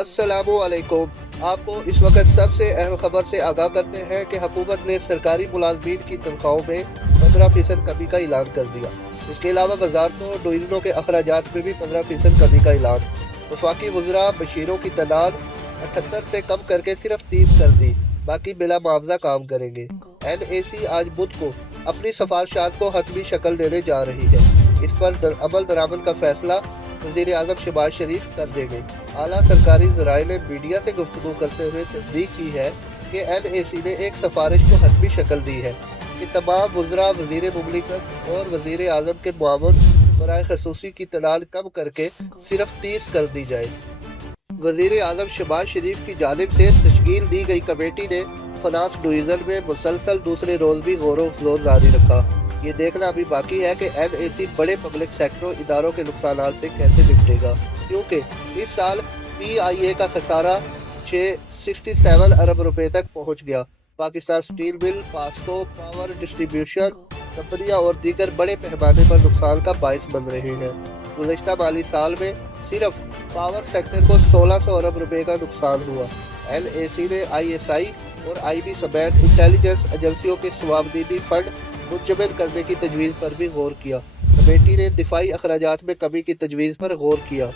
अस्सलामुअलैकुम। आपको इस वक्त सबसे अहम खबर से आगाह करते हैं कि हुकूमत ने सरकारी मुलाजमीन की तनख्वाहों में 15% कमी का ऐलान कर दिया। इसके अलावा वजारतों डिवीजनों के अखराजात में भी 15% कमी का ऐलान। वफाकी वज़रा बशीरों की तादाद 78 से कम करके सिर्फ 30 कर दी, बाकी बिला मुआवजा काम करेंगे। NAC आज बुध को अपनी सिफारिशात को हतमी शक्ल देने जा रही है। इस पर अमल दरामद का फैसला वज़ीर आज़म शहबाज शरीफ कर देंगे। आला सरकारी ज़राए ने मीडिया से गुफ्तगू करते हुए तस्दीक की है कि NAC ने एक सिफारिश को हतमी शक्ल दी है कि तमाम वज़रा, वज़ीर मुमलिकत और वज़ीर आज़म के मुआवन बराए खसूसी की तादाद कम करके सिर्फ 30 कर दी जाए। वज़ीर आज़म शहबाज शरीफ की जानिब से तश्कील दी गई कमेटी ने फाइनेंस डिवीज़न में मुसलसल दूसरे रोज़ भी गौर व ज़ोर जारी रखा। ये देखना अभी बाकी है कि NAC बड़े पब्लिक सेक्टर इदारों के नुकसानात से कैसे निपटेगा, क्योंकि इस साल PIA का खसारा 67 अरब रुपए तक पहुंच गया। Pakistan steel mill, POCSO, power distribution कंपनियां और दीगर बड़े पैमाने पर नुकसान का बायस बन रहे हैं। गुज़श्ता माली साल में सिर्फ पावर सेक्टर को 1600 अरब रुपए का नुकसान हुआ। NAC ने ISI और IB समेत इंटेलिजेंस एजेंसियों के स्वाबदीदी फंड मुंजमद करने की तजवीज़ पर भी गौर किया। कमेटी ने दिफाई अखराजात में कमी की तजवीज़ पर गौर किया।